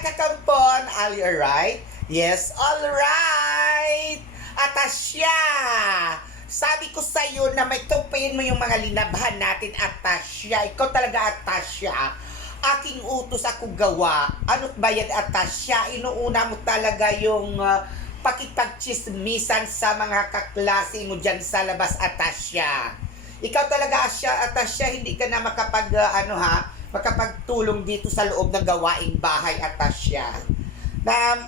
kakampon, are you alright? Yes, alright! Atasya! Sabi ko sa iyo na may tupayin mo yung mga linabhan natin, Atasya. Ikaw talaga, Atasya. Aking utos ako gawa. Ano't ba yan, Atasya? Inuuna mo talaga yung uh, pakipagchismisan sa mga kaklase mo dyan sa labas, Atasya. Ikaw talaga, Asya, Atasya, hindi ka na makapag, uh, ano ha, makapagtulong dito sa loob ng gawaing bahay, Atasya. Na,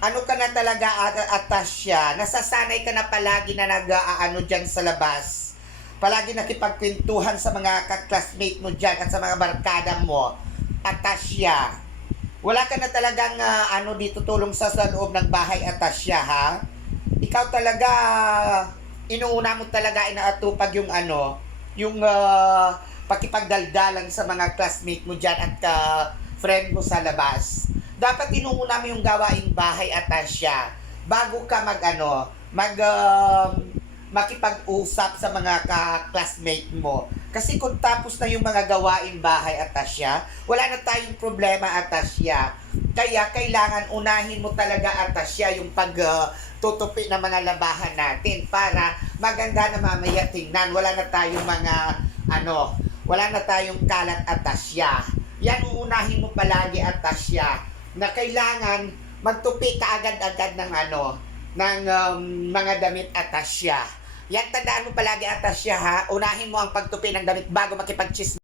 ano ka na talaga, At- Atasya, nasasanay ka na palagi na nag-aano dyan sa labas. Palagi nakipagkwentuhan sa mga kaklasmate mo dyan at sa mga barkada mo, Atasya. Wala ka na talagang ah, ano dito tulong sa, sa loob ng bahay, Atasya, ha? Ikaw talaga, inuuna mo talaga inaatupag yung ano, yung ah, pakipagdaldalan sa mga classmate mo dyan at ah, friend mo sa labas. Dapat inuuna mo yung gawaing bahay, Atasya, bago ka mag ano, mag um, makipag-usap sa mga ka-classmate mo. Kasi kung tapos na yung mga gawain bahay, Atasya, wala na tayong problema, Atasya. Kaya kailangan unahin mo talaga, Atasya, yung pagtutupi ng mga labahan natin para maganda na mamaya tingnan. Wala na tayong mga, ano, wala na tayong kalat, Atasya. Yan uunahin mo palagi, Atasya, na kailangan magtupi ka agad-agad ng ano, ng um, mga damit atasya. Yan, tandaan mo palagi atasya ha. Unahin mo ang pagtupi ng damit bago makipagchismis